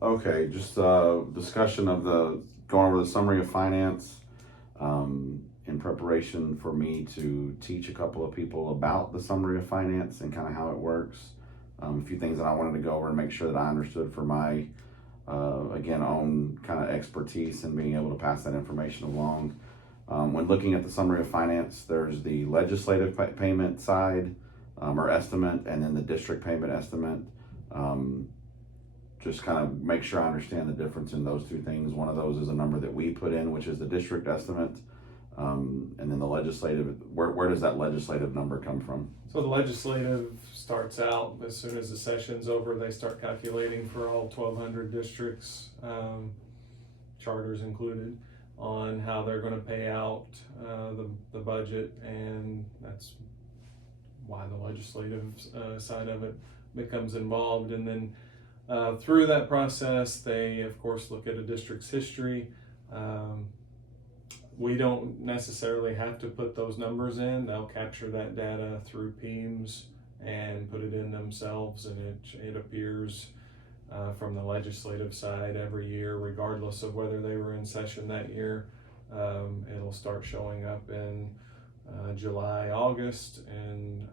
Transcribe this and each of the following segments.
Okay, just a discussion of going over the summary of finance, in preparation for me to teach a couple of people about the summary of finance and kind of how it works. A few things that I wanted to go over and make sure that I understood for my, again, own kind of expertise and being able to pass that information along. When looking at the summary of finance, there's the legislative payment side, or estimate, and then the district payment estimate. Just kind of make sure I understand the difference in those two things. One of those is a number that we put in, which is the district estimate. And then the legislative, where does that legislative number come from? So the legislative starts out as soon as the session's over, they start calculating for all 1,200 districts, charters included, on how they're going to pay out the budget, and that's why the legislative side of it becomes involved. And then through that process, they of course look at a district's history. We don't necessarily have to put those numbers in. They'll capture that data through PEMS and put it in themselves, and it appears from the legislative side every year, regardless of whether they were in session that year. It'll start showing up in July, August, and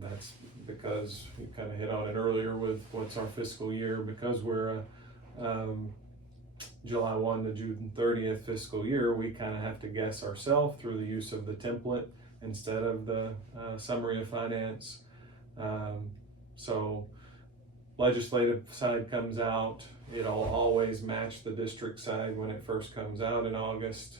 that's because we kind of hit on it earlier with what's our fiscal year. Because we're July 1 to June 30th fiscal year, we kind of have to guess ourselves through the use of the template instead of the summary of finance. So legislative side comes out, it'll always match the district side when it first comes out in August.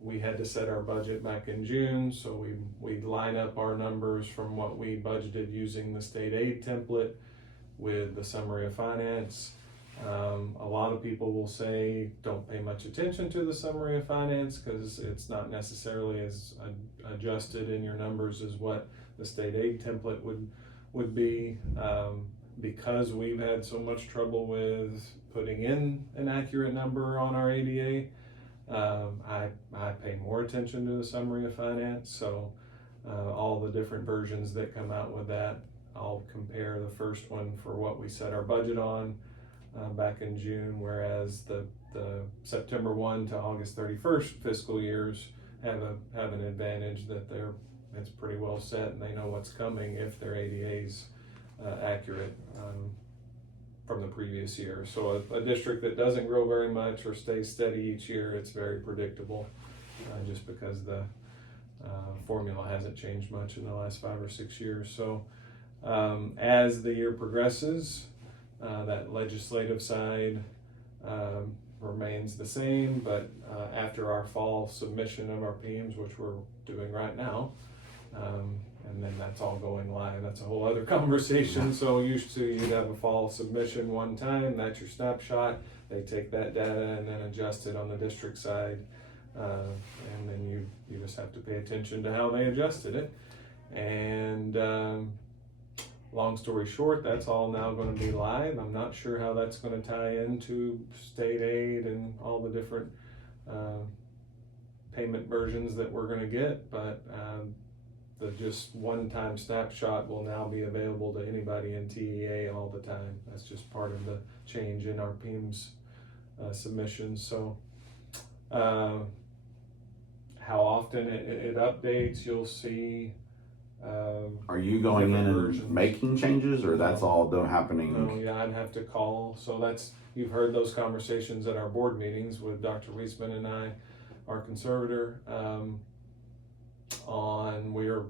We had to set our budget back in June, so we line up our numbers from what we budgeted using the state aid template with the summary of finance. A lot of people will say don't pay much attention to the summary of finance because it's not necessarily as adjusted in your numbers as what the state aid template would be. Because we've had so much trouble with putting in an accurate number on our ADA, I pay more attention to the summary of finance. So all the different versions that come out with that, I'll compare the first one for what we set our budget on back in June, whereas the September 1 to August 31st fiscal years have an advantage that it's pretty well set and they know what's coming if their ADA's accurate from the previous year. So a district that doesn't grow very much or stays steady each year, it's very predictable, just because the formula hasn't changed much in the last 5 or 6 years. So as the year progresses, that legislative side remains the same, but after our fall submission of our PEMS, which we're doing right now, and then that's all going live. That's a whole other conversation. So used to, you'd have a fall submission one time, that's your snapshot. They take that data and then adjust it on the district side. And then you just have to pay attention to how they adjusted it. And long story short, that's all now going to be live. I'm not sure how that's going to tie into state aid and all the different payment versions that we're going to get, but the just one-time snapshot will now be available to anybody in TEA all the time. That's just part of the change in our PEMS submissions. So how often it updates, you'll see. Are you going in and versions. making changes, or that's all happening? No, yeah, I'd have to call. So you've heard those conversations at our board meetings with Dr. Wiesman and I, our conservator.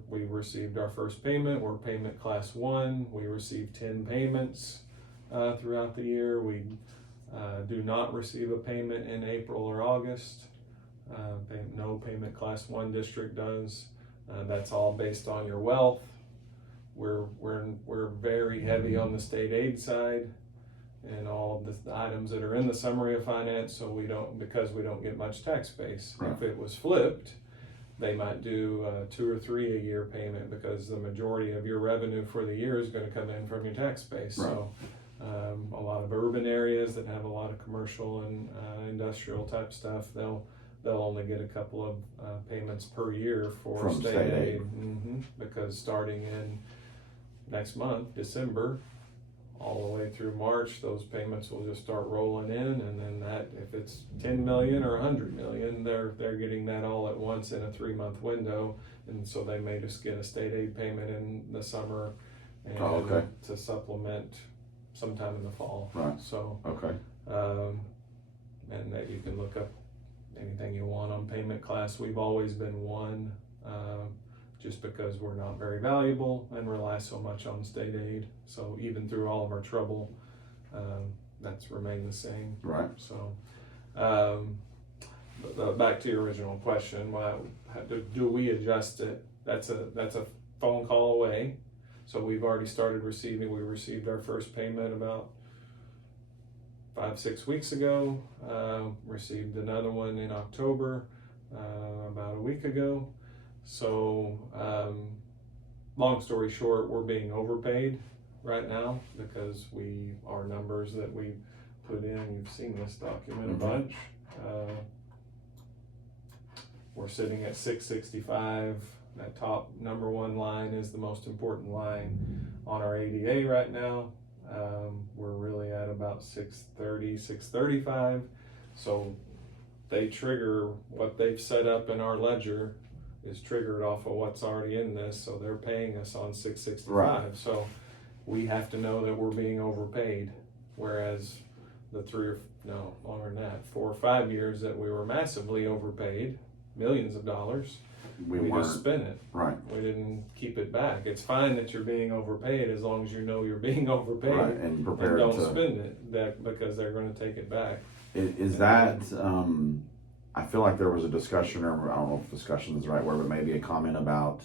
We received our first payment. We're payment class 1. We received 10 payments throughout the year. We do not receive a payment in April or August. No payment class 1 district does. That's all based on your wealth. We're very heavy on the state aid side and all of the items that are in the summary of finance. So because we don't get much tax base. Right. If it was flipped, they might do 2 or 3 a year payment because the majority of your revenue for the year is going to come in from your tax base. Right. So a lot of urban areas that have a lot of commercial and industrial type stuff, they'll only get a couple of payments per year from state aid. Because starting in next month, December, all the way through March, those payments will just start rolling in, and then that, if it's 10 million or 100 million, they're getting that all at once in a 3-month window, and so they may just get a state aid payment in the summer and okay. to supplement sometime in the fall. Right. So, Okay. and that you can look up anything you want on payment class. We've always been one, just because we're not very valuable and rely so much on state aid. So even through all of our trouble, that's remained the same. Right. So, back to your original question, do we adjust it? That's a phone call away. So we've already started receiving. We received our first payment about 5-6 weeks ago. Received another one in October, about a week ago. So, long story short, we're being overpaid right now because our numbers that we put in, you've seen this document a bunch. We're sitting at 665. That top number one line is the most important line on our ADA right now. We're really at about 630, 635. So they trigger what they've set up in our ledger is triggered off of what's already in this. So they're paying us on 665. Right. So we have to know that we're being overpaid. Whereas the 4 or 5 years that we were massively overpaid, millions of dollars, we just spent it. Right. We didn't keep it back. It's fine that you're being overpaid as long as you know you're being overpaid. Right. And prepared don't to spend it because they're going to take it back. Is that, I feel like there was a discussion, or I don't know if discussion is the right word, but maybe a comment about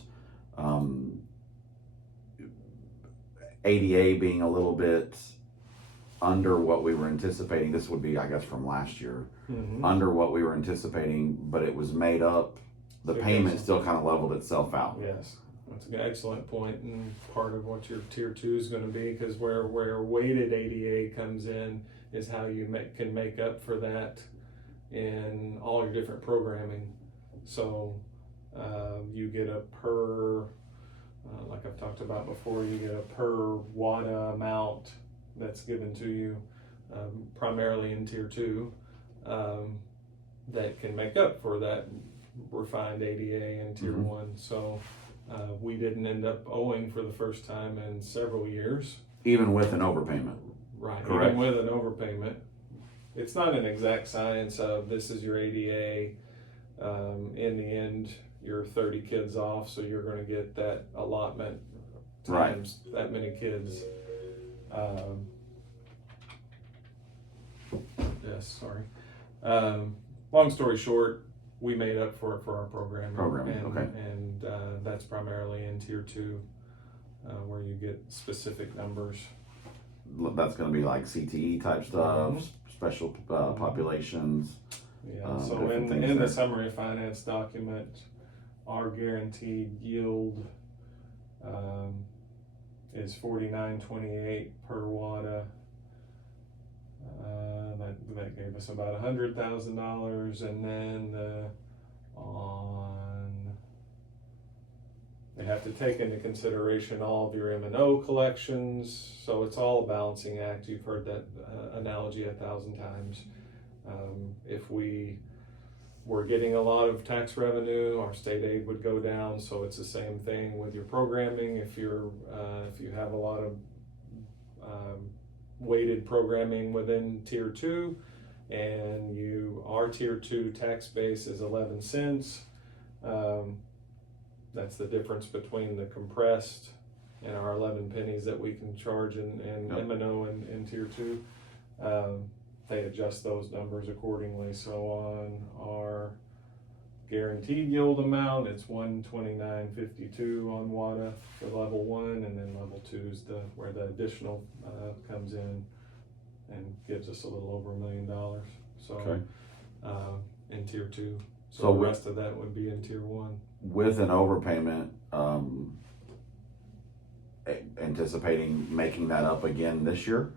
ADA being a little bit under what we were anticipating. This would be, I guess, from last year, under what we were anticipating, but it was made up. The payment still kind of leveled itself out. Yes, that's an excellent point, and part of what your tier 2 is going to be, because where weighted ADA comes in is how you can make up for that in all your different programming. So you get a per, like I've talked about before, you get a per WADA amount that's given to you, primarily in tier 2, that can make up for that refined ADA in tier 1. So we didn't end up owing for the first time in several years. Even with an overpayment. Right. Correct. Even with an overpayment. It's not an exact science of this is your ADA. In the end, you're 30 kids off, so you're going to get that allotment times that many kids. Yes, sorry. Long story short, we made up for it for our programming. And that's primarily in tier 2, where you get specific numbers. That's going to be like CTE type stuff, special populations. Yeah, so in the summary of finance document, our guaranteed yield is 49.28 per WADA. That gave us about $100,000, and then they have to take into consideration all of your M&O collections. So it's all a balancing act. You've heard that analogy 1,000 times. If we were getting a lot of tax revenue, our state aid would go down. So it's the same thing with your programming. If you have a lot of weighted programming within tier 2, and our tier 2 tax base is 11 cents. That's the difference between the compressed and our 11 pennies that we can charge in M&O in tier 2. They adjust those numbers accordingly. So on our guaranteed yield amount, it's 129.52 on WADA for level 1, and then level 2 is where the additional comes in and gives us a little over $1 million. So in tier 2. So the rest of that would be in tier 1. With an overpayment, anticipating making that up again this year?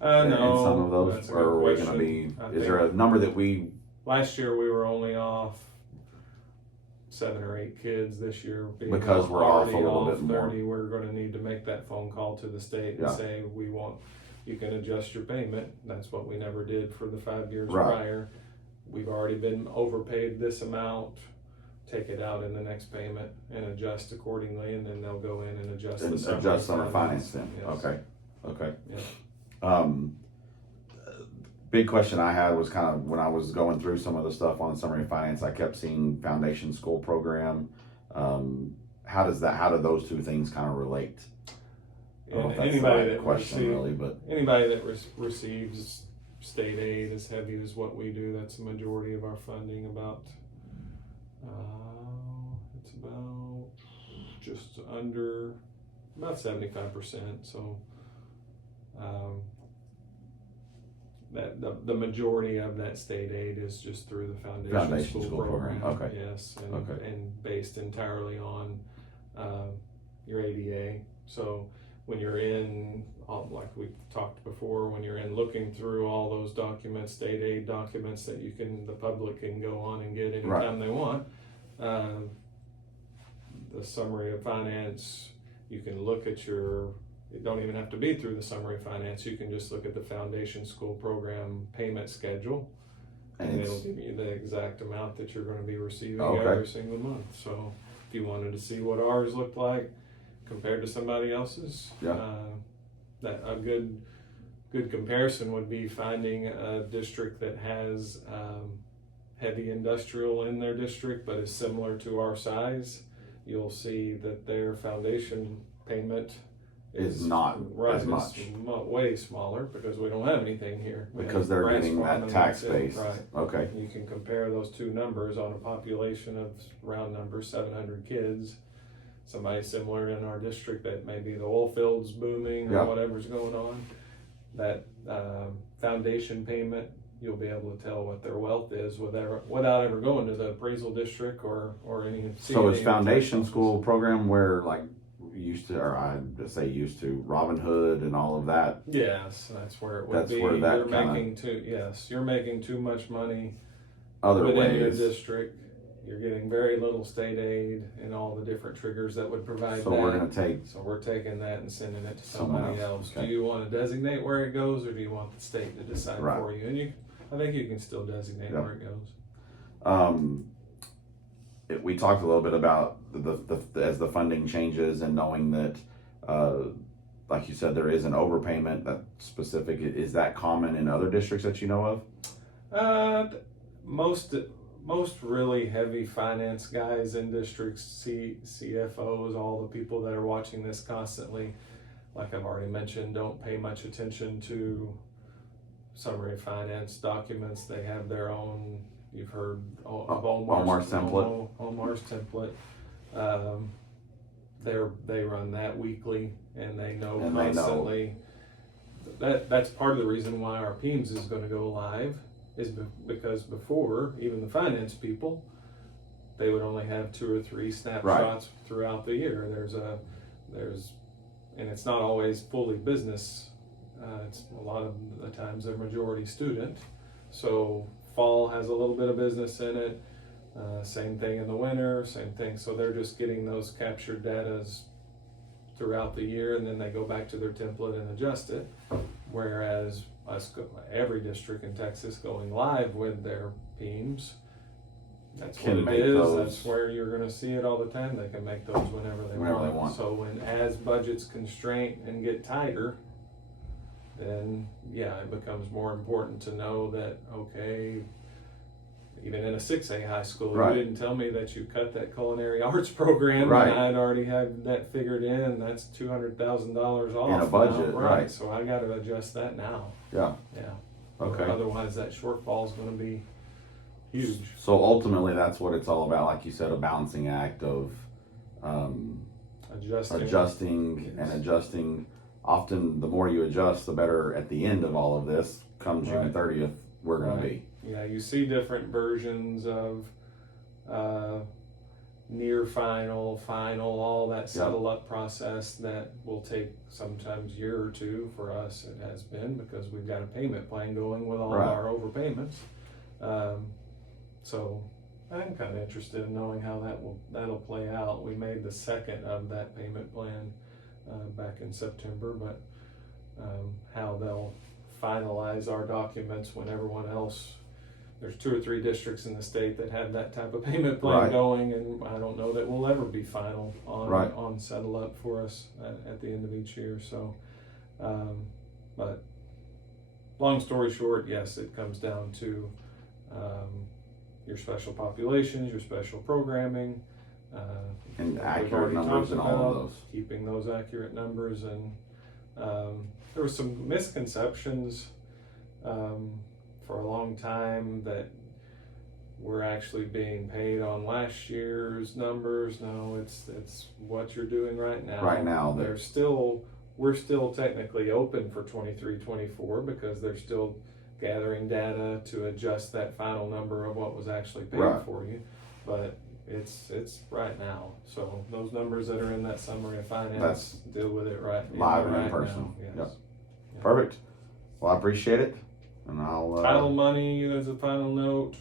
No. In some of those? Or are we going to be, is there a number that we... Last year we were only off 7 or 8 kids this year. Being Because we're off a already little off bit more. 30, we're going to need to make that phone call to the state and say, you can adjust your payment. That's what we never did for the 5 years Right. prior. We've already been overpaid this amount. Take it out in the next payment and adjust accordingly, and then they'll go in and adjust And the adjust summer finance then. Yes. Okay. Yeah. Big question I had was kind of when I was going through some of the stuff on summary finance, I kept seeing foundation school program. How do those two things kind of relate? I don't know if that's Anybody the that right question really, but anybody that receives state aid as heavy as what we do, that's the majority of our funding. It's about just under about 75%. So that the majority of that state aid is just through the foundation school program. Okay. Yes, and based entirely on your ADA. So when you're in, like we talked before, when you're in looking through all those documents, state aid documents that the public can go on and get anytime they want, the summary of finance, you can look at it don't even have to be through the summary of finance, you can just look at the foundation school program payment schedule, and it'll give you the exact amount that you're going to be receiving every single month. So if you wanted to see what ours looked like compared to somebody else's, that a good comparison would be finding a district that has heavy industrial in their district but is similar to our size. You'll see that their foundation payment is not as much. Way smaller because we don't have anything here. Because they're getting that tax base. Right. Okay. You can compare those two numbers on a population of round numbers 700 kids. Somebody similar in our district that maybe the oil field's booming or whatever's going on, that foundation payment, you'll be able to tell what their wealth is without ever going to the appraisal district or any. So is foundation school program where like used to Robin Hood and all of that? Yes, that's where it would that's be. Where that You're making too much money other within your ways. District. You're getting very little state aid and all the different triggers that would provide So that. we're taking that and sending it to somebody else. Okay. Do you want to designate where it goes, or do you want the state to decide for you? And I think you can still designate where it goes. We talked a little bit about as the funding changes and knowing that, like you said, there is an overpayment that's specific. Is that common in other districts that you know of? Most really heavy finance guys in districts, CFOs, all the people that are watching this constantly, like I've already mentioned, don't pay much attention to summary of finance documents. They have their own. You've heard of Omar's template. Omar's template. They run that weekly, and they know constantly. That's part of the reason why our PEMS is going to go live, is because before, even the finance people, they would only have 2 or 3 snapshots throughout the year. And it's not always fully business. It's a lot of the times they're majority student. So fall has a little bit of business in it. Same thing in the winter, same thing. So they're just getting those captured datas throughout the year, and then they go back to their template and adjust it. Whereas every district in Texas going live with their PEMS, that's what it is. That's where you're going to see it all the time. They can make those whenever they want. So as budgets constrain and get tighter, then it becomes more important to know that, okay, even in a 6A high school, you didn't tell me that you cut that culinary arts program, and I'd already had that figured in. That's $200,000 off in a budget, now. So I got to adjust that now. Yeah. Okay. Otherwise, that shortfall is going to be huge. So ultimately, that's what it's all about. Like you said, a balancing act of adjusting and adjusting. Often, the more you adjust, the better at the end of all of this, come June 30th, we're going to be. Yeah, you see different versions of near final, all that settle up process that will take sometimes a year or two. For us, it has been, because we've got a payment plan going with all of our overpayments. So I'm kind of interested in knowing how that'll play out. We made the second of that payment plan back in September, but how they'll finalize our documents when everyone else. There's 2 or 3 districts in the state that have that type of payment plan Right. going, and I don't know that we'll ever be final on Right. on settle up for us at the end of each year. So, but long story short, yes, it comes down to your special populations, your special programming, And we've accurate already numbers talked and all of about those. keeping those accurate numbers, and there were some misconceptions for a long time that we're actually being paid on last year's numbers. No, it's what you're doing right now. Right now, We're still technically open for 23-24 because they're still gathering data to adjust that final number of what was actually paid Right. for you. But it's right now. So those numbers that are in that summary of finance, deal with it live and in right person. now. Yes. Yep. Yeah. Perfect. Well, I appreciate it, and I'll. Title money as a final note,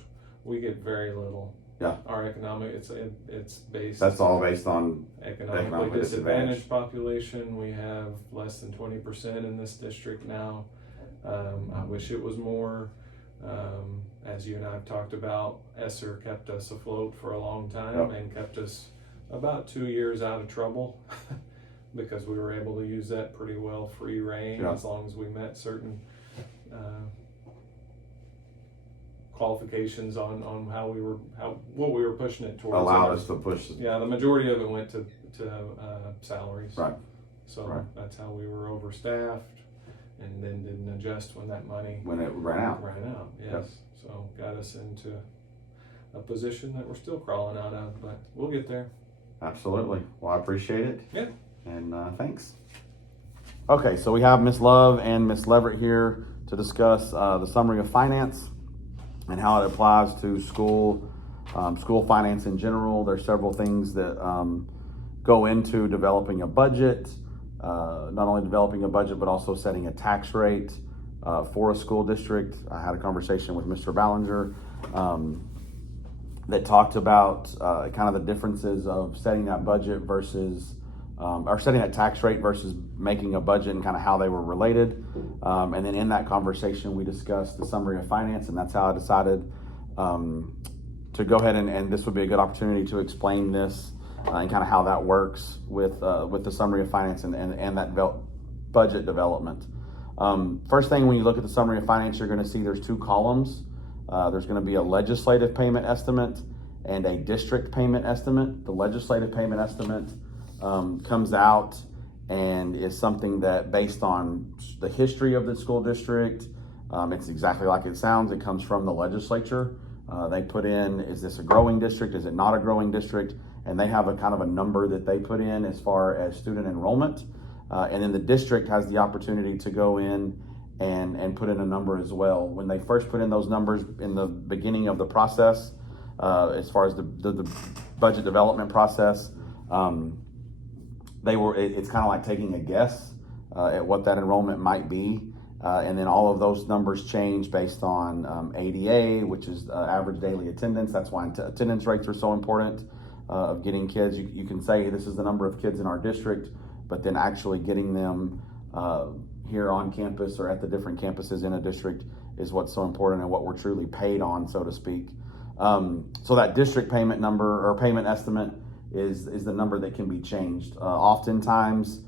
we get very little. Yeah. Our economic, it's based. That's all based on Economically economically disadvantaged population. We have less than 20% in this district now. I wish it was more. As you and I have talked about, ESSER kept us afloat for a long time. Yep. And kept us about 2 years out of trouble because we were able to use that pretty well free reign. Yeah. As long as we met certain qualifications on what we were pushing it towards. allowed us to push. Yeah, the majority of it went to salaries. Right. So Right. that's how we were overstaffed, and then didn't adjust when that money When it ran out. Yes. Yep. So got us into a position that we're still crawling out of, but we'll get there. Absolutely. Well, I appreciate it. Yeah. And thanks. Okay, so we have Miss Love and Miss Leverett here to discuss the summary of finance and how it applies to school finance in general. There's several things that go into developing a budget, not only developing a budget, but also setting a tax rate for a school district. I had a conversation with Mr. Ballinger that talked about kind of the differences of setting that budget versus, or setting that tax rate versus making a budget, and kind of how they were related. And then in that conversation, we discussed the summary of finance, and that's how I decided to go ahead and this would be a good opportunity to explain this and kind of how that works with the summary of finance and that budget development. First thing, when you look at the summary of finance, you're going to see there's 2 columns. There's going to be a legislative payment estimate and a district payment estimate. The legislative payment estimate comes out and is something that, based on the history of the school district, it's exactly like it sounds. It comes from the legislature. They put in, is this a growing district? Is it not a growing district? And they have a kind of a number that they put in as far as student enrollment. And then the district has the opportunity to go in and put in a number as well. When they first put in those numbers in the beginning of the process, as far as the budget development process, it's kind of like taking a guess at what that enrollment might be. And then all of those numbers change based on ADA, which is average daily attendance. That's why attendance rates are so important of getting kids. You can say this is the number of kids in our district, but then actually getting them here on campus or at the different campuses in a district is what's so important and what we're truly paid on, so to speak. So that district payment number or payment estimate is the number that can be changed. Oftentimes,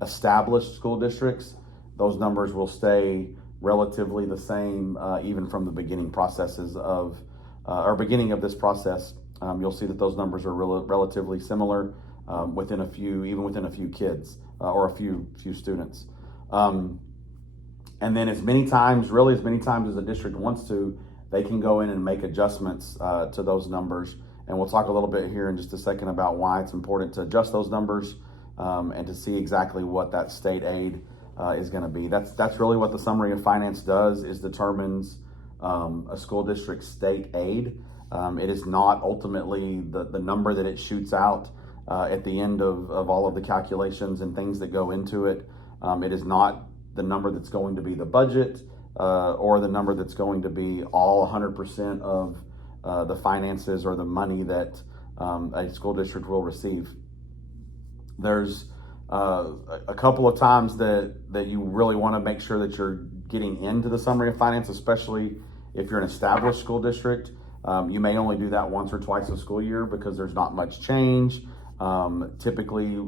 established school districts, those numbers will stay relatively the same even from the beginning processes of or beginning of this process. You'll see that those numbers are relatively similar within a few kids or a few students. And then as many times as a district wants to, they can go in and make adjustments to those numbers. And we'll talk a little bit here in just a second about why it's important to adjust those numbers and to see exactly what that state aid is going to be. That's really what the summary of finance does, is determines a school district's state aid. It is not ultimately the number that it shoots out at the end of all of the calculations and things that go into it. It is not the number that's going to be the budget or the number that's going to be all 100% of the finances or the money that a school district will receive. There's a couple of times that you really want to make sure that you're getting into the summary of finance, especially if you're an established school district. You may only do that once or twice a school year because there's not much change. Typically,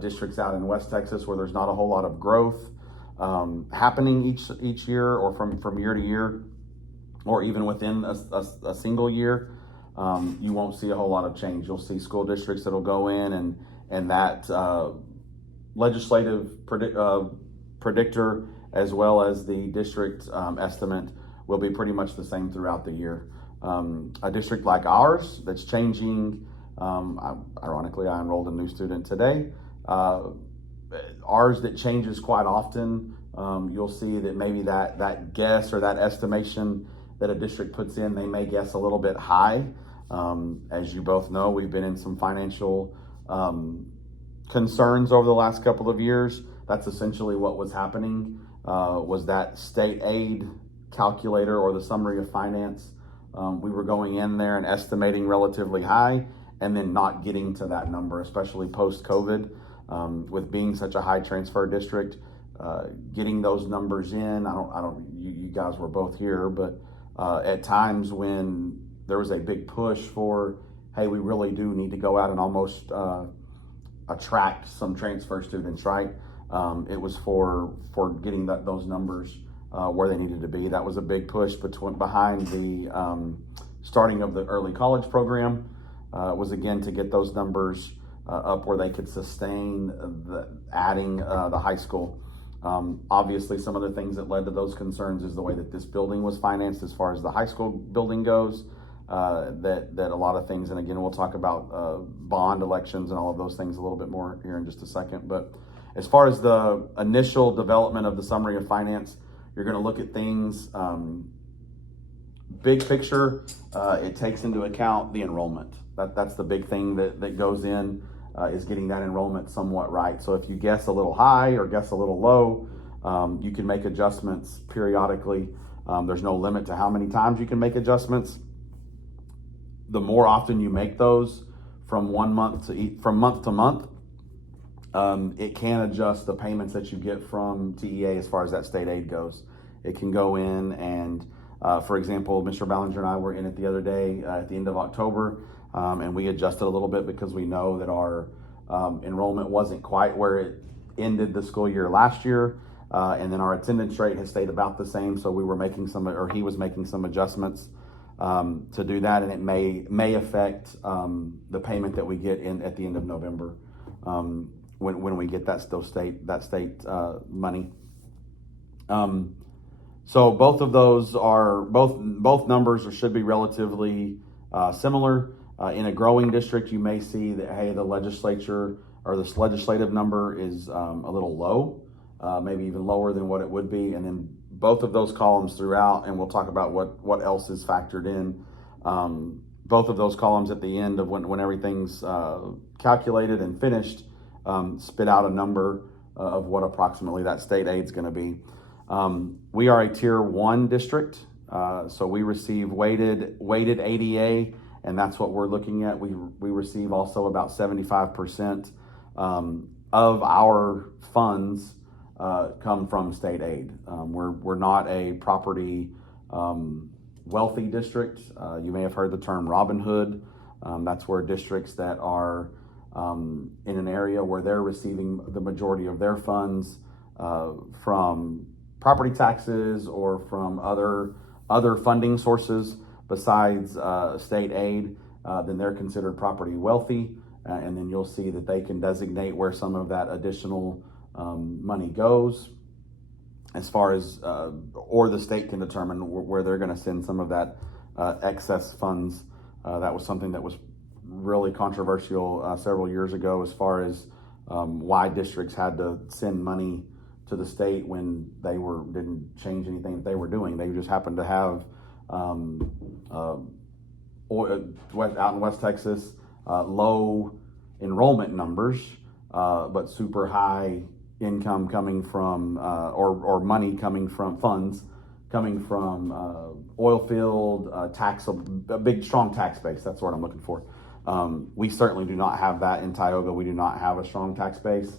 districts out in West Texas where there's not a whole lot of growth happening each year or from year to year, or even within a single year, you won't see a whole lot of change. You'll see school districts that'll go in and that legislative predictor as well as the district estimate will be pretty much the same throughout the year. A district like ours that's changing, ironically, I enrolled a new student today. Ours that changes quite often, you'll see that maybe that guess or that estimation that a district puts in, they may guess a little bit high. As you both know, we've been in some financial concerns over the last couple of years. That's essentially what was happening, was that state aid calculator or the summary of finance. We were going in there and estimating relatively high and then not getting to that number, especially post-COVID. With being such a high transfer district, getting those numbers in, you guys were both here, but at times when there was a big push for, hey, we really do need to go out and almost attract some transfer students, right? It was for getting those numbers where they needed to be. That was a big push behind the starting of the early college program, was again to get those numbers up where they could sustain adding the high school. Obviously, some of the things that led to those concerns is the way that this building was financed as far as the high school building goes. That a lot of things, and again, we'll talk about bond elections and all of those things a little bit more here in just a second. But as far as the initial development of the summary of finance, you're going to look at things big picture. It takes into account the enrollment. That's the big thing that goes in, is getting that enrollment somewhat right. So if you guess a little high or guess a little low, you can make adjustments periodically. There's no limit to how many times you can make adjustments. The more often you make those from month to month, it can adjust the payments that you get from TEA as far as that state aid goes. It can go in and, for example, Mr. Ballinger and I were in it the other day at the end of October, and we adjusted a little bit because we know that our enrollment wasn't quite where it ended the school year last year, and then our attendance rate has stayed about the same. So we were making he was making some adjustments to do that, and it may affect the payment that we get in at the end of November when we get that state money. So both of those are both numbers should be relatively similar. In a growing district, you may see that, hey, the legislature or this legislative number is a little low, maybe even lower than what it would be, and then both of those columns throughout, and we'll talk about what else is factored in. Both of those columns at the end of when everything's calculated and finished, spit out a number of what approximately that state aid's going to be. We are a tier 1 district, so we receive weighted ADA, and that's what we're looking at. We receive also about 75% of our funds come from state aid. We're not a property wealthy district. You may have heard the term Robin Hood. That's where districts that are in an area where they're receiving the majority of their funds from property taxes or from other funding sources besides state aid, then they're considered property wealthy, and then you'll see that they can designate where some of that additional money goes, as far as or the state can determine where they're going to send some of that excess funds. That was something that was really controversial several years ago, as far as why districts had to send money to the state when they didn't change anything that they were doing. They just happened to have out in West Texas low enrollment numbers, but super high income coming from or money coming from funds coming from oil field, a big strong tax base. That's what I'm looking for. We certainly do not have that in Tioga. We do not have a strong tax base,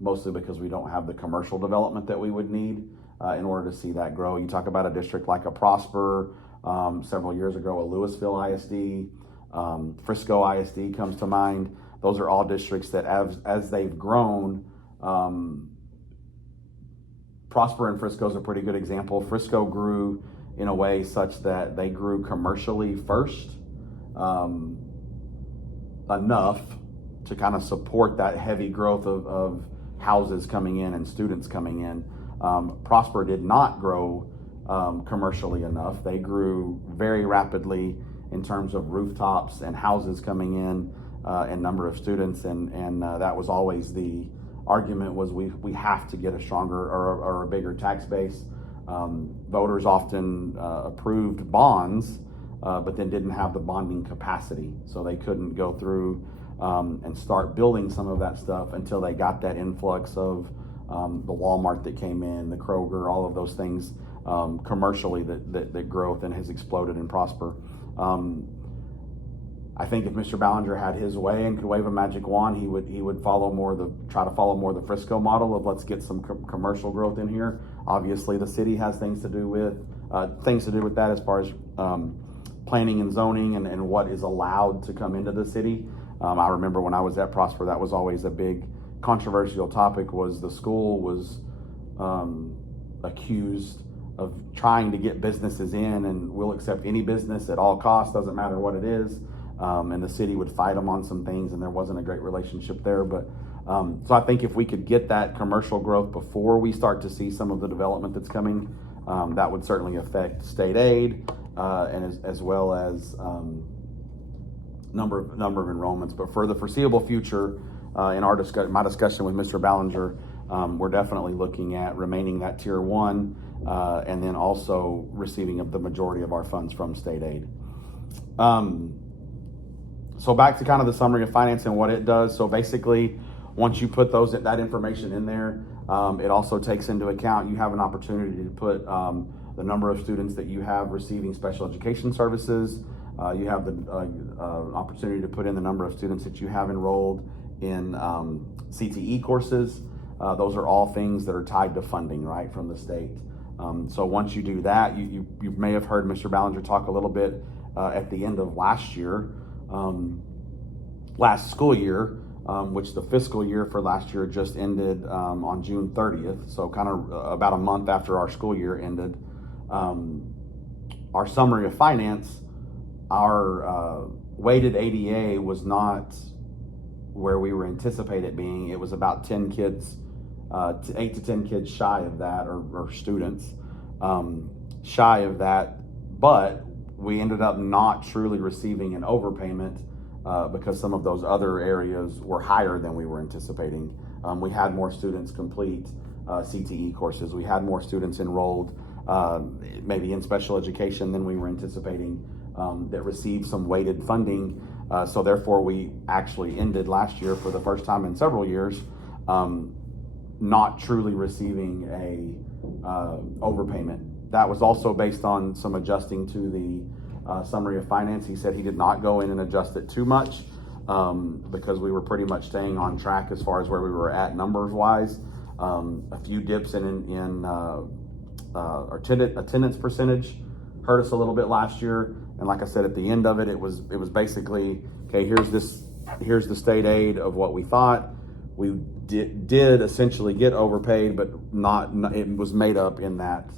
mostly because we don't have the commercial development that we would need in order to see that grow. You talk about a district like a Prosper, several years ago, a Louisville ISD, Frisco ISD comes to mind. Those are all districts that as they've grown, Prosper and Frisco is a pretty good example. Frisco grew in a way such that they grew commercially first, enough to kind of support that heavy growth of houses coming in and students coming in. Prosper did not grow commercially enough. They grew very rapidly in terms of rooftops and houses coming in and number of students, and that was always the argument, was we have to get a stronger or a bigger tax base. Voters often approved bonds, but then didn't have the bonding capacity, so they couldn't go through and start building some of that stuff until they got that influx of the Walmart that came in, the Kroger, all of those things commercially that growth and has exploded and prosper. I think if Mr. Ballinger had his way and could wave a magic wand, he would try to follow more the Frisco model of let's get some commercial growth in here. Obviously, the city has things to do with that as far as planning and zoning and what is allowed to come into the city. I remember when I was at Prosper, that was always a big controversial topic. Was the school was accused of trying to get businesses in, and we'll accept any business at all costs, doesn't matter what it is. And the city would fight them on some things, and there wasn't a great relationship there. But so I think if we could get that commercial growth before we start to see some of the development that's coming, that would certainly affect state aid and as well as number of enrollments. But for the foreseeable future, in my discussion with Mr. Ballinger, we're definitely looking at remaining that tier 1, and then also receiving the majority of our funds from state aid. So back to kind of the summary of finance and what it does. So basically, once you put that information in there, it also takes into account, you have an opportunity to put the number of students that you have receiving special education services. You have the opportunity to put in the number of students that you have enrolled in CTE courses. Those are all things that are tied to funding, right, from the state. So once you do that, you may have heard Mr. Ballinger talk a little bit at the end of last school year, which the fiscal year for last year just ended on June 30th. So kind of about a month after our school year ended. Our summary of finance, our weighted ADA was not where we were anticipated it being. It was about 10 kids, 8 to 10 kids shy of that, or students shy of that, but we ended up not truly receiving an overpayment because some of those other areas were higher than we were anticipating. We had more students complete CTE courses. We had more students enrolled maybe in special education than we were anticipating that received some weighted funding. So therefore, we actually ended last year for the first time in several years not truly receiving a overpayment. That was also based on some adjusting to the summary of finance. He said he did not go in and adjust it too much because we were pretty much staying on track as far as where we were at numbers wise. A few dips in our attendance percentage hurt us a little bit last year. And like I said, at the end of it, it was basically, okay, here's the state aid of what we thought. We did essentially get overpaid, but it was made up in that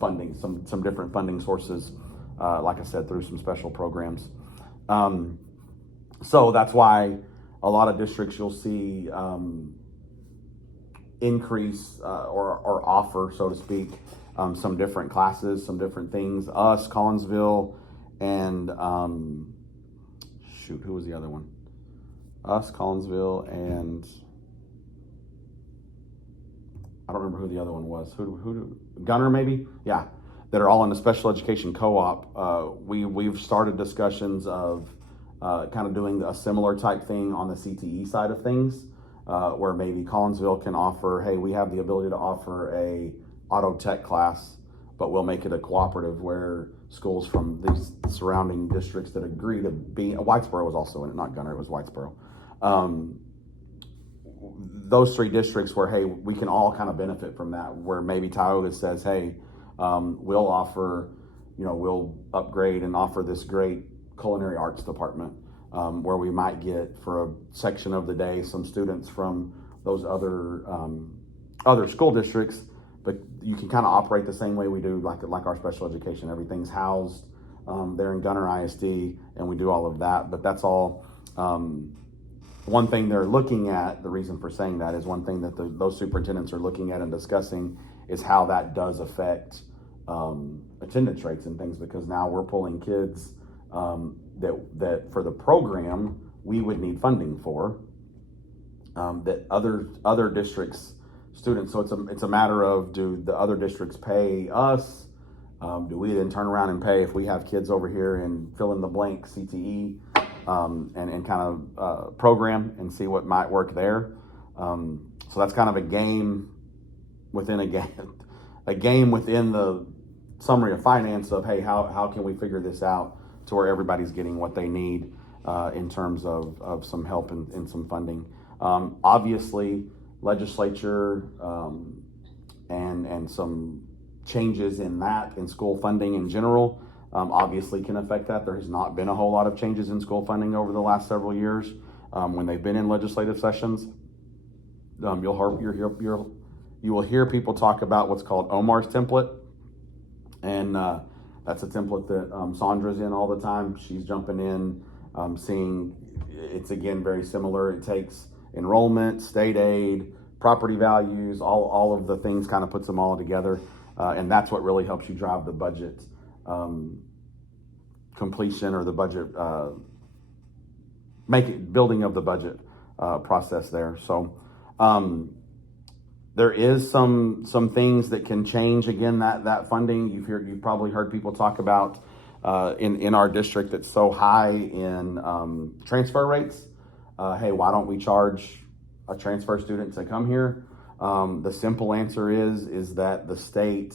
funding, some different funding sources, like I said, through some special programs. So that's why a lot of districts you'll see increase or offer, so to speak, some different classes, some different things. Us, Collinsville, and who was the other one? Us, Collinsville, and I don't remember who the other one was. Gunner, maybe? Yeah, that are all in the special education co-op. We've started discussions of kind of doing a similar type thing on the CTE side of things, where maybe Collinsville can offer, hey, we have the ability to offer a auto tech class but we'll make it a cooperative where schools from these surrounding districts that agree to be, Whitesboro was also in it, not Gunner, it was Whitesboro. Those three districts where, hey, we can all kind of benefit from that, where maybe Tioga says, hey, we'll offer, we'll upgrade and offer this great culinary arts department, where we might get for a section of the day some students from those other school districts, but you can kind of operate the same way we do like our special education. Everything's housed there in Gunner ISD, and we do all of that, but that's all. One thing they're looking at, the reason for saying that is one thing that those superintendents are looking at and discussing is how that does affect attendance rates and things, because now we're pulling kids that for the program we would need funding for, that other districts students. So it's a matter of, do the other districts pay us? Do we then turn around and pay if we have kids over here and fill in the blank CTE and kind of program and see what might work there? So that's kind of a game within a game within the summary of finance of, hey, how can we figure this out to where everybody's getting what they need in terms of some help and some funding. Obviously, legislature and some changes in school funding in general obviously can affect that. There has not been a whole lot of changes in school funding over the last several years when they've been in legislative sessions. You will hear people talk about what's called Omar's template, and that's a template that Sandra's in all the time. She's jumping in, seeing it's again very similar. It takes enrollment, state aid, property values, all of the things, kind of puts them all together, and that's what really helps you drive the budget completion, or the budget building of the budget process there. So there is some things that can change again that funding. You've probably heard people talk about in our district that's so high in transfer rates. Hey, why don't we charge a transfer student to come here? The simple answer is that the state,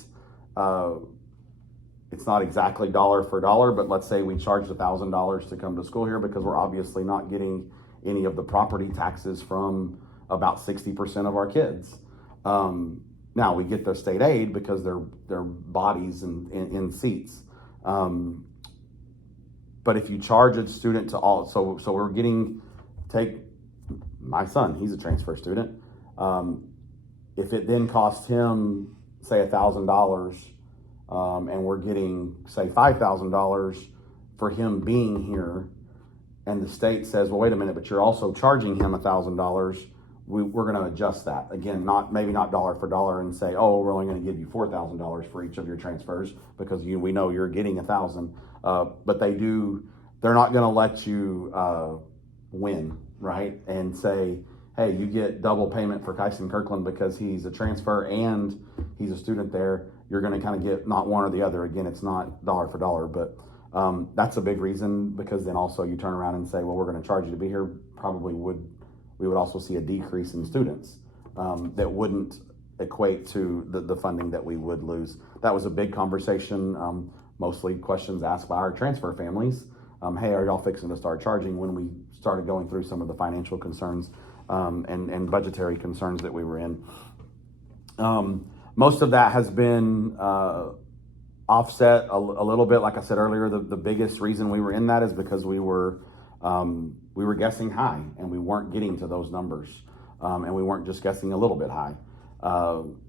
it's not exactly dollar for dollar, but let's say we charge $1,000 to come to school here, because we're obviously not getting any of the property taxes from about 60% of our kids. Now we get their state aid because they're bodies in seats. But if you charge a student to all, so we're take my son, he's a transfer student. If it then costs him, say, $1,000, and we're getting, say, $5,000 for him being here, and the state says, well, wait a minute, but you're also charging him $1,000, we're going to adjust that. Again, maybe not dollar for dollar and say, oh, we're only going to give you $4,000 for each of your transfers, because we know you're getting $1,000. But they're not going to let you win, right? And say, hey, you get double payment for Kyson Kirkland because he's a transfer and he's a student there. You're going to kind of get not one or the other. Again, it's not dollar for dollar, but that's a big reason, because then also you turn around and say, well, we're going to charge you to be here. We would also see a decrease in students that wouldn't equate to the funding that we would lose. That was a big conversation, mostly questions asked by our transfer families. Hey, are y'all fixing to start charging, when we started going through some of the financial concerns and budgetary concerns that we were in. Most of that has been offset a little bit. Like I said earlier, the biggest reason we were in that is because we were guessing high, and we weren't getting to those numbers, and we weren't just guessing a little bit high.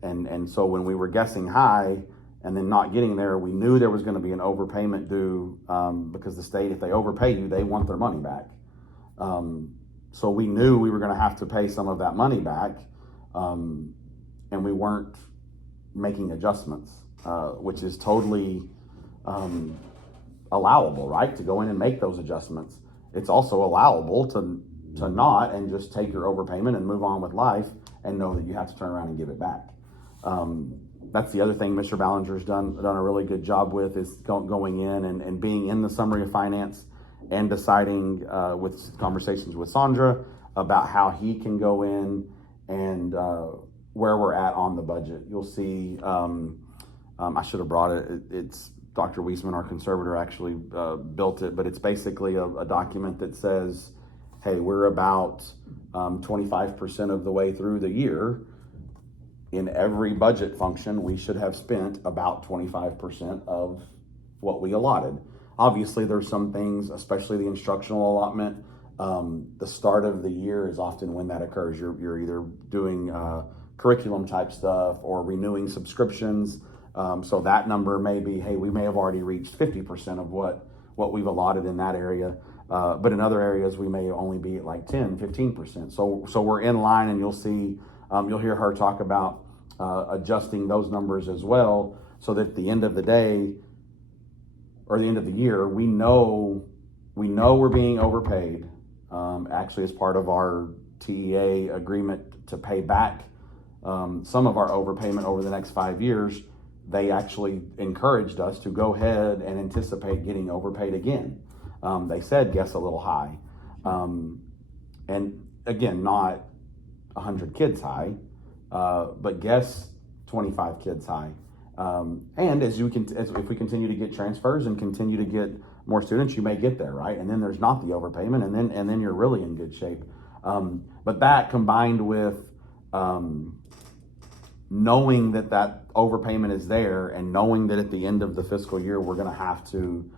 And so when we were guessing high and then not getting there, we knew there was going to be an overpayment due, because the state, if they overpay you, they want their money back. So we knew we were going to have to pay some of that money back, and we weren't making adjustments, which is totally allowable, right? To go in and make those adjustments. It's also allowable to not, and just take your overpayment and move on with life, and know that you have to turn around and give it back. That's the other thing Mr. Ballinger's done a really good job with, is going in and being in the summary of finance and deciding with conversations with Sandra about how he can go in and where we're at on the budget. You'll see I should have brought it. It's Dr. Wiesman, our conservator, actually built it, but it's basically a document that says, hey, we're about 25% of the way through the year. In every budget function, we should have spent about 25% of what we allotted. Obviously, there's some things, especially the instructional allotment. The start of the year is often when that occurs. You're either doing curriculum type stuff or renewing subscriptions. So that number may be, hey, we may have already reached 50% of what we've allotted in that area. But in other areas, we may only be at like 10, 15%. So we're in line, and you'll see, you'll hear her talk about adjusting those numbers as well, so that at the end of the day, or the end of the year, we know we're being overpaid. Actually, as part of our TEA agreement to pay back some of our overpayment over the next 5 years, they actually encouraged us to go ahead and anticipate getting overpaid again. They said, guess a little high. And again, not 100 kids high, but guess 25 kids high. And as if we continue to get transfers and continue to get more students, you may get there, right? And then there's not the overpayment, and then you're really in good shape. But that combined with knowing that overpayment is there, and knowing that at the end of the fiscal year we're going to have to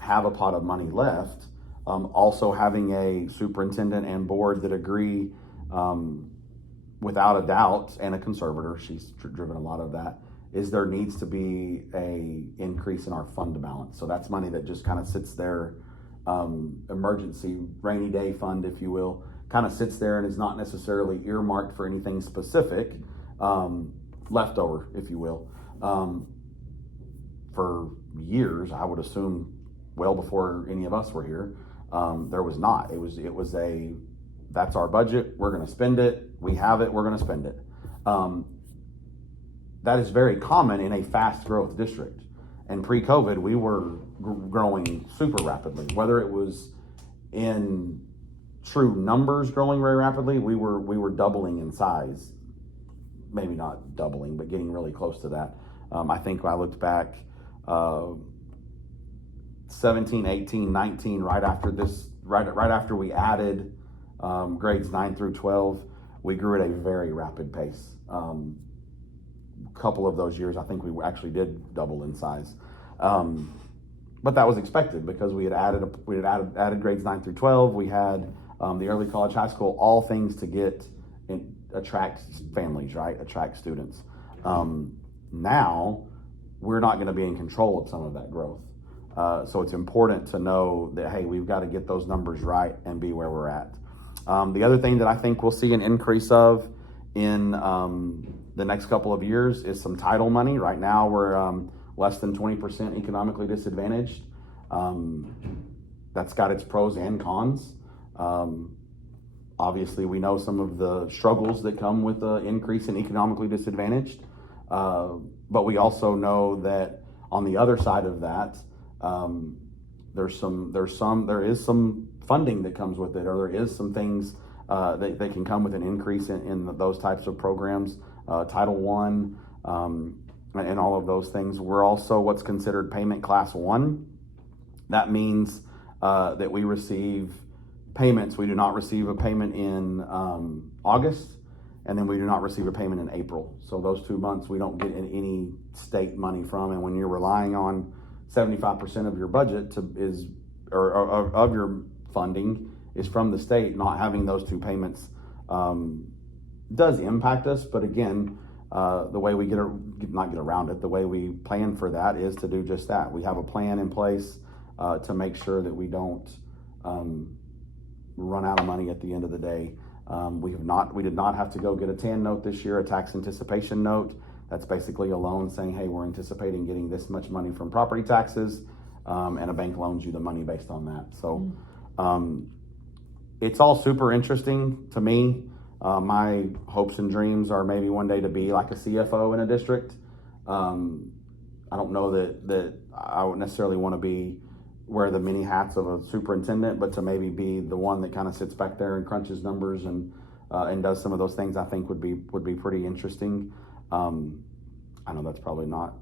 have a pot of money left. Also having a superintendent and board that agree without a doubt, and a conservator, she's driven a lot of that, is there needs to be a increase in our fund balance. So that's money that just kind of sits there, emergency rainy day fund, if you will, kind of sits there and is not necessarily earmarked for anything specific, leftover, if you will. For years, I would assume, well before any of us were here, there was not. It was that's our budget, we're going to spend it, we have it, we're going to spend it. That is very common in a fast growth district. And pre-COVID, we were growing super rapidly. Whether it was in true numbers growing very rapidly, we were doubling in size. Maybe not doubling, but getting really close to that. I think when I looked back, 17, 18, 19, right after we added grades 9 through 12, we grew at a very rapid pace. Couple of those years, I think we actually did double in size. But that was expected because we had added grades 9 through 12. We had the early college, high school, all things to attract families, right? Attract students. Now we're not going to be in control of some of that growth. So it's important to know that, hey, we've got to get those numbers right and be where we're at. The other thing that I think we'll see an increase of in the next couple of years is some title money. Right now we're less than 20% economically disadvantaged. That's got its pros and cons. Obviously, we know some of the struggles that come with the increase in economically disadvantaged. But we also know that on the other side of that, there is some funding that comes with it, or there is some things that can come with an increase in those types of programs, Title I, and all of those things. We're also what's considered payment class 1. That means that we receive payments. We do not receive a payment in August, and then we do not receive a payment in April. So those 2 months we don't get any state money from. And when you're relying on 75% of your budget of your funding is from the state, not having those 2 payments does impact us. But again, the way we not get around it, the way we plan for that is to do just that. We have a plan in place to make sure that we don't run out of money at the end of the day. We did not have to go get a TAN note this year, a tax anticipation note. That's basically a loan saying, hey, we're anticipating getting this much money from property taxes, and a bank loans you the money based on that. So it's all super interesting to me. My hopes and dreams are maybe one day to be like a CFO in a district. I don't know that I would necessarily want to wear the many hats of a superintendent, but to maybe be the one that kind of sits back there and crunches numbers and does some of those things, I think would be pretty interesting. I know that's probably not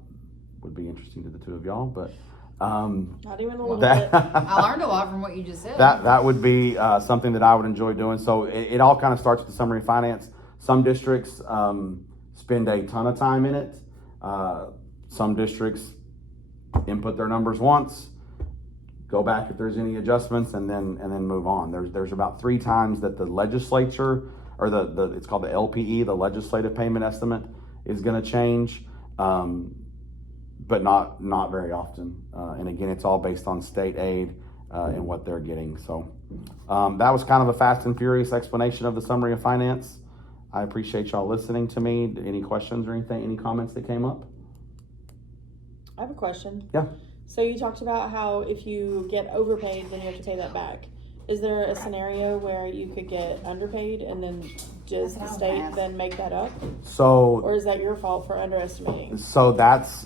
would be interesting to the two of y'all, but Not even a little that, bit. I learned a lot from what you just said. that would be something that I would enjoy doing. So it all kind of starts with the summary of finance. Some districts spend a ton of time in it. Some districts input their numbers once, go back if there's any adjustments, and then move on. There's about 3 times that the legislature, or the it's called the LPE, the legislative payment estimate, is going to change, but not very often. And again, it's all based on state aid and what they're getting. So that was kind of a fast and furious explanation of the summary of finance. I appreciate y'all listening to me. Any questions or anything? Any comments that came up? I have a question. Yeah. So you talked about how if you get overpaid, then you have to pay that back. Is there a scenario where you could get underpaid and then does the state then make that up? So, Or is that your fault for underestimating? so that's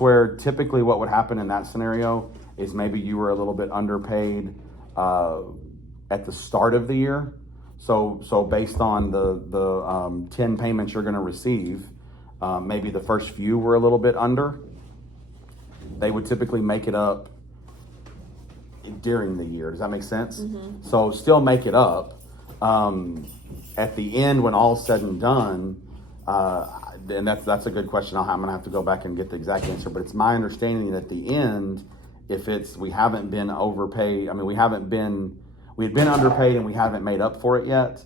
where typically what would happen in that scenario is maybe you were a little bit underpaid at the start of the year. So based on the 10 payments you're going to receive, maybe the first few were a little bit under. They would typically make it up during the year. Does that make sense? Mm-hmm. So still make it up. At the end, when all's said and done, and that's a good question. I'm gonna have to go back and get the exact answer, but it's my understanding that at the end, if we haven't been overpaid, we had been underpaid and we haven't made up for it yet,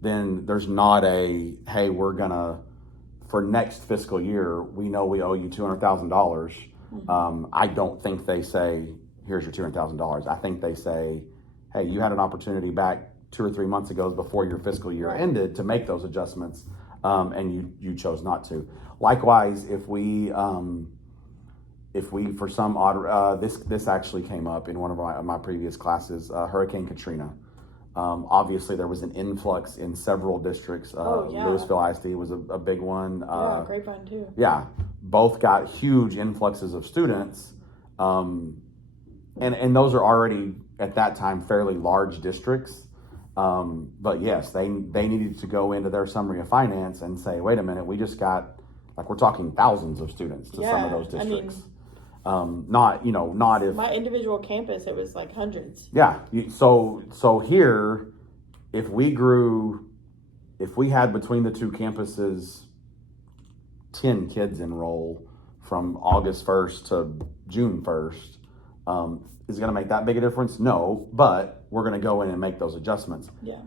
then there's not hey, we're gonna, for next fiscal year, we know we owe you $200,000. I don't think they say, here's your $200,000. I think they say, hey, you had an opportunity back 2 or 3 months ago before your fiscal year ended to make those adjustments, and you chose not to. Likewise, if we for some odd, this actually came up in one of my previous classes, Hurricane Katrina. Obviously, there was an influx in several districts. Louisville ISD was a big one. Grapevine too. Yeah, both got huge influxes of students, and those are already at that time fairly large districts. But yes, they needed to go into their summary of finance and say, wait a minute, we just got, we're talking thousands of students to some of those districts. Not if my individual campus, it was like hundreds. Yeah. So here, if we had between the two campuses 10 kids enroll from August 1st to June 1st, is it going to make that big a difference? No, but we're going to go in and make those adjustments. Yeah.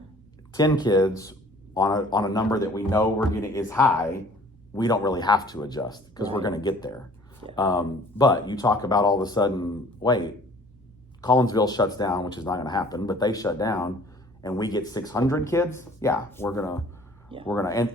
10 kids on a number that we know we're getting is high, we don't really have to adjust because we're going to get there. Yeah. But you talk about all of a sudden, wait, Collinsville shuts down, which is not going to happen, but they shut down and we get 600 kids. Yeah, we're going to,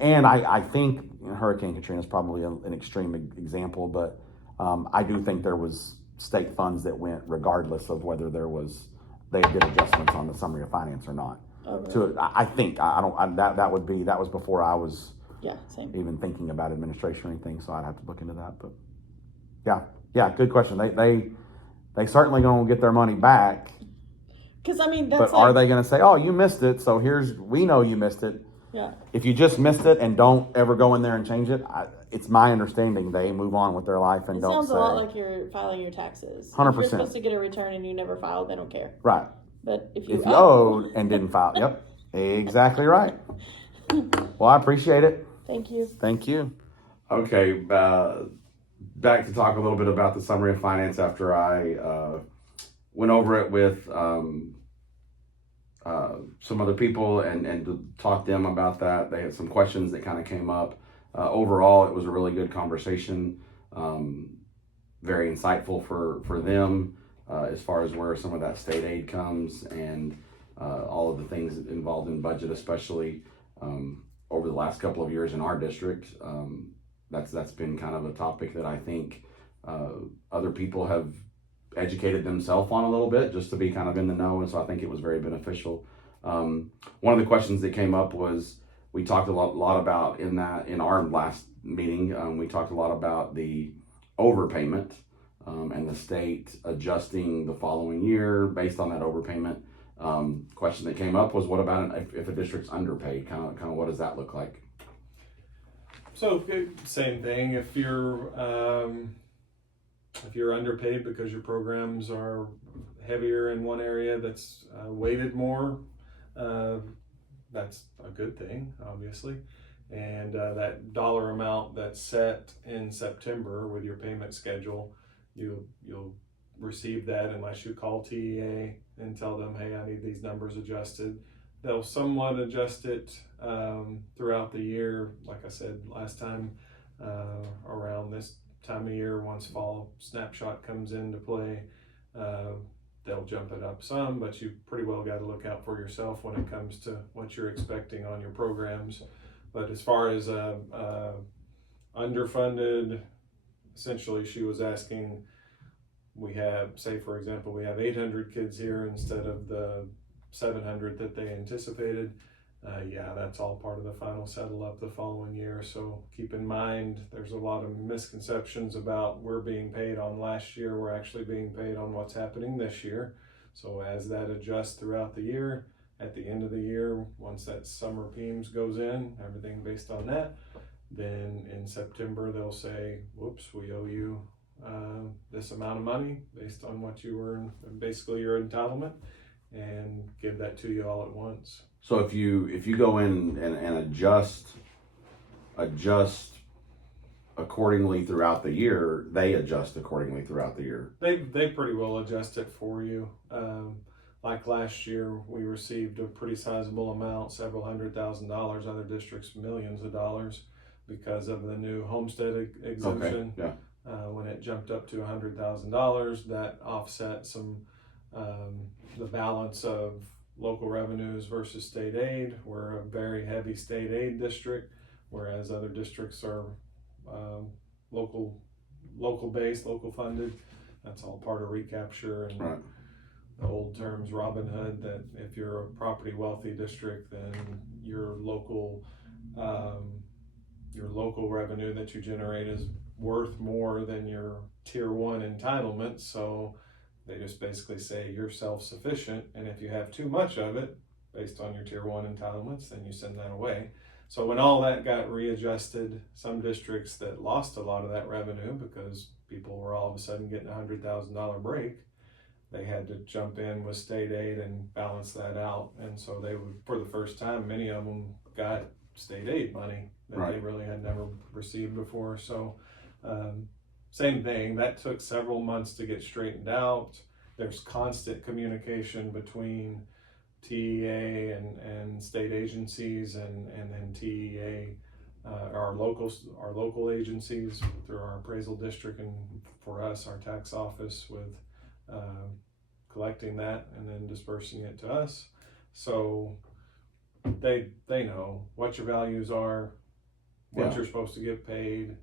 and I think Hurricane Katrina is probably an extreme example, but I do think there was state funds that went regardless of whether they did adjustments on the summary of finance or not. Okay. So I think that was before I was same. even thinking about administration or anything, so I'd have to look into that. But yeah, good question. They certainly gonna get their money back. Because that's. But are they gonna say, "Oh, you missed it, so we know you missed it"? Yeah. If you just missed it and don't ever go in there and change it, it's my understanding they move on with their life and don't say. It sounds a lot like you're filing your taxes. 100%. If you're supposed to get a return and you never filed, they don't care. Right. But if you owed and didn't file, yep, exactly right. Well, I appreciate it. Thank you. Thank you. Okay, back to talk a little bit about the summary of finance after I went over it with some other people and talked to them about that. They had some questions that kind of came up. Overall, it was a really good conversation, very insightful for them as far as where some of that state aid comes and all of the things involved in budget, especially over the last couple of years in our district. That's been kind of a topic that I think other people have educated themselves on a little bit just to be kind of in the know, and so I think it was very beneficial. One of the questions that came up was, we talked a lot about in our last meeting, we talked a lot about the overpayment and the state adjusting the following year based on that overpayment. Question that came up was, what about if a district's underpaid? Kind of what does that look like? So same thing. If you're if you're underpaid because your programs are heavier in one area that's weighted more, that's a good thing, obviously. And that dollar amount that's set in September with your payment schedule, you'll receive that unless you call TEA and tell them, hey, I need these numbers adjusted. They'll somewhat adjust it throughout the year. Like I said last time, around this time of year, once fall snapshot comes into play, they'll jump it up some, but you pretty well got to look out for yourself when it comes to what you're expecting on your programs. But as far as underfunded, essentially she was asking, we have, say for example, we have 800 kids here instead of the 700 that they anticipated. Yeah, that's all part of the final settle up the following year. So keep in mind, there's a lot of misconceptions about we're being paid on last year. We're actually being paid on what's happening this year. So as that adjusts throughout the year, at the end of the year, once that summer PEMS goes in, everything based on that, then in September they'll say, whoops, we owe you this amount of money based on what you earn, basically your entitlement, and give that to you all at once. So if you go in and adjust accordingly throughout the year, they adjust accordingly throughout the year. They pretty well adjust it for you. Like last year, we received a pretty sizable amount, several $100,000. Other districts, millions of dollars, because of the new homestead exemption. Okay. Yeah. When it jumped up to $100,000, that offset some the balance of local revenues versus state aid. We're a very heavy state aid district, whereas other districts are local based, local funded. That's all part of recapture and right. The old terms Robin Hood, that if you're a property wealthy district, then your local revenue that you generate is worth more than your tier 1 entitlement. So they just basically say you're self-sufficient, and if you have too much of it based on your tier 1 entitlements, then you send that away. So when all that got readjusted, some districts that lost a lot of that revenue because people were all of a sudden getting a $100,000 break, they had to jump in with state aid and balance that out. And so they would, for the first time, many of them got state aid money that right. they really had never received before. So same thing, that took several months to get straightened out. There's constant communication between TEA and state agencies and then TEA, our local agencies through our appraisal district, and for us, our tax office, with collecting that and then dispersing it to us. So they know what your values are, what you're supposed to get paid.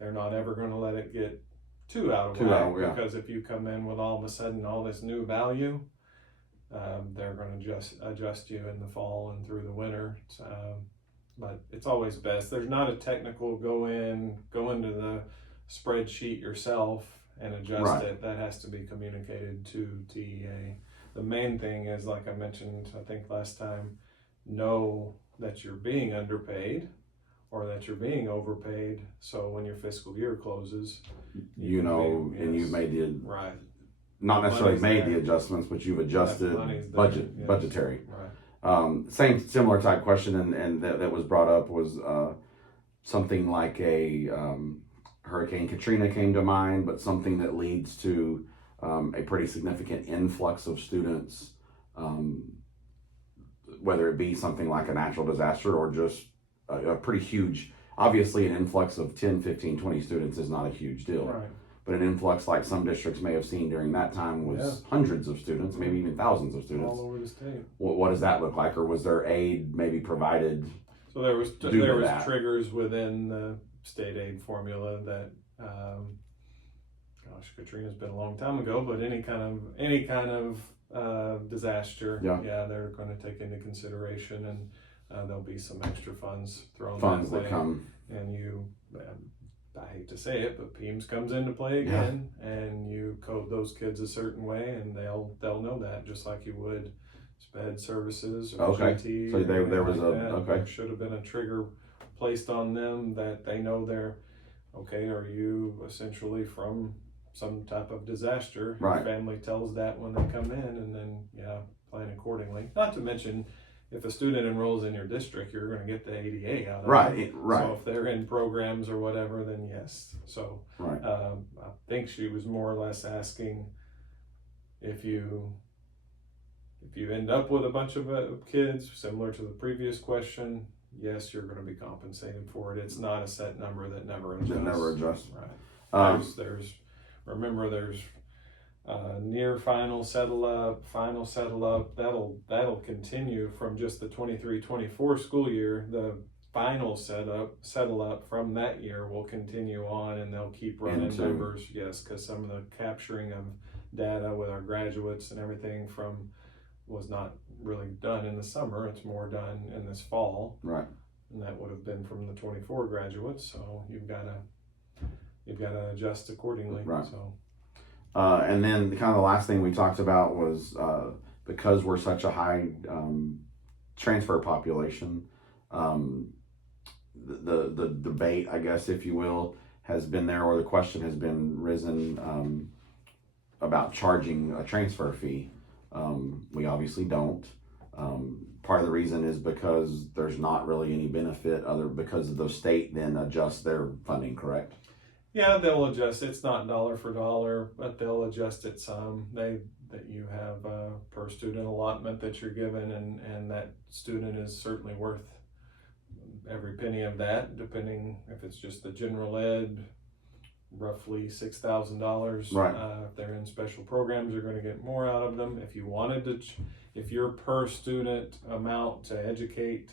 They're not ever going to let it get too out of whack, because if you come in with all of a sudden all this new value, they're going to just adjust you in the fall and through the winter. But it's always best. There's not a technical go into the spreadsheet yourself and adjust right. it. That has to be communicated to TEA. The main thing is, like I mentioned, I think last time, know that you're being underpaid or that you're being overpaid. So when your fiscal year closes, you know, and you've made the right. Not necessarily Money's made there. the adjustments, but you've adjusted budgetary. Right. Similar type question, and that was brought up was something like a Hurricane Katrina came to mind, but something that leads to a pretty significant influx of students, whether it be something like a natural disaster or just a pretty huge, obviously an influx of 10, 15, 20 students is not a huge deal. Right. But an influx like some districts may have seen during that time was hundreds of students, maybe even thousands of students. All over the state. What does that look like? Or was there aid maybe provided? So there was triggers within the state aid formula that, Katrina's been a long time ago, but any kind of disaster, they're going to take into consideration, and there'll be some extra funds thrown that come, and I hate to say it, but PEMS comes into play again, and you code those kids a certain way, and they'll know that, just like you would SPED services or GT. So there was There should have been a trigger placed on them that they know they're okay. Are you essentially from some type of disaster. Right. Your family tells that when they come in, and then plan accordingly. Not to mention, if a student enrolls in your district, you're going to get the ADA out of it. Right. So if they're in programs or whatever, then yes. So Right. I think she was more or less asking if you end up with a bunch of kids, similar to the previous question, yes, you're going to be compensated for it. It's not a set number that never adjusts. That never adjusts. Right. There's near final settle up. That'll continue from just the 23-24 school year. The final settle up from that year will continue on, and they'll keep running numbers. Yes, because some of the capturing of data with our graduates and everything was not really done in the summer. It's more done in this fall. Right. And that would have been from the 24 graduates. So you've got to adjust accordingly. Right. So. And then kind of the last thing we talked about was because we're such a high transfer population, the debate, I guess, if you will, has been there, or the question has been risen about charging a transfer fee. We obviously don't. Part of the reason is because there's not really any benefit because the state then adjusts their funding, correct? Yeah, they'll adjust. It's not dollar for dollar, but they'll adjust it some. That you have a per student allotment that you're given, and that student is certainly worth every penny of that, depending if it's just the general ed, roughly $6,000. Right. If they're in special programs, you're going to get more out of them. If you wanted to, if your per student amount to educate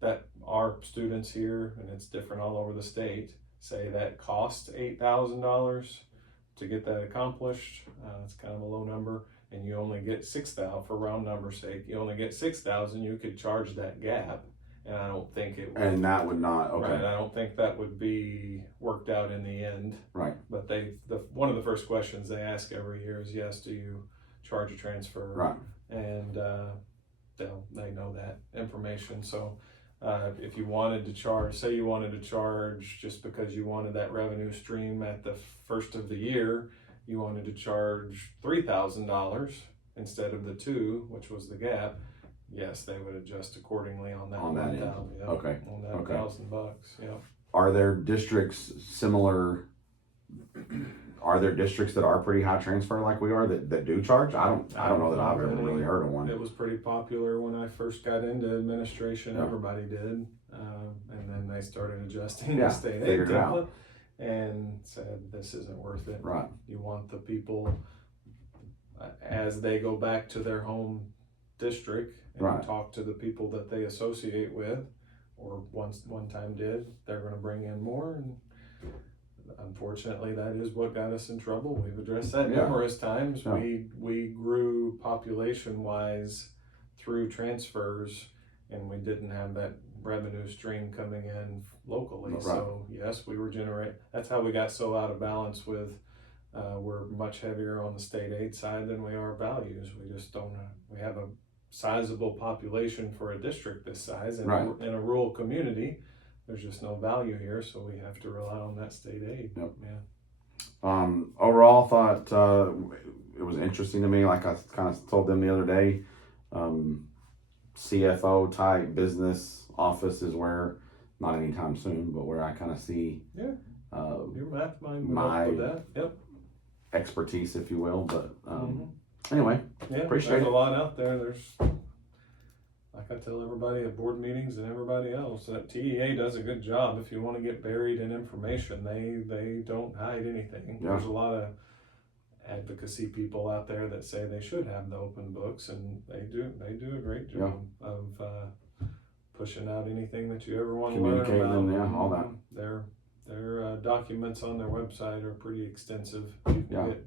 that our students here, and it's different all over the state, say that costs $8,000 to get that accomplished. It's kind of a low number, and you only get $6,000 for round number sake. You only get $6,000. You could charge that gap, and I don't think it would. And that would not. Okay. Right. I don't think that would be worked out in the end. Right. But one of the first questions they ask every year is, yes, do you charge a transfer? Right. And they know that information. So. If you wanted to charge, say you wanted to charge just because you wanted that revenue stream at the first of the year, you wanted to charge $3,000 instead of the $2,000, which was the gap. Yes, they would adjust accordingly on that. On that end. Yeah, Okay. On that Okay. $1,000. Yeah. Are there districts similar? Are there districts that are pretty high transfer like we are that do charge? I don't know that I've ever really heard of one. It was pretty popular when I first got into administration. Yeah. Everybody did, and then they started adjusting Yeah, the state aid figured it out. template and said this isn't worth it. Right. You want the people as they go back to their home district and Right. talk to the people that they associate with, or one time did. They're going to bring in more, and unfortunately, that is what got us in trouble. We've addressed that Yeah. numerous times. Yeah. We grew population-wise through transfers, and we didn't have that revenue stream coming in locally. Right. So yes, we were that's how we got so out of balance with, we're much heavier on the state aid side than we are values. We just don't, we have a sizable population for a district this size, and Right. in a rural community, there's just no value here, so we have to rely on that state aid. Yep. Yeah. Overall, thought it was interesting to me. Like I kind of told them the other day, CFO type business office is where, not anytime soon, but where I kind of see Yeah. Your math mind would my- help with that. Yep. expertise, if you will. But Mhm. anyway, Yeah. appreciate There's it. a lot out there. There's, like I tell everybody at board meetings and everybody else, that TEA does a good job. If you want to get buried in information, they don't hide anything. Yeah. There's a lot of advocacy people out there that say they should have the open books, and they do a great job of pushing out anything that you ever want to learn Communicating about. them, yeah, all that. Their documents on their website are pretty extensive. You can Yeah. get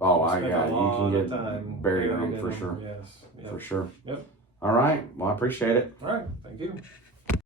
Oh, spend a you lot can of get time buried in them in for sure. Yes. Yep. For sure. Yep. All right. Well, I appreciate it. All right. Thank you.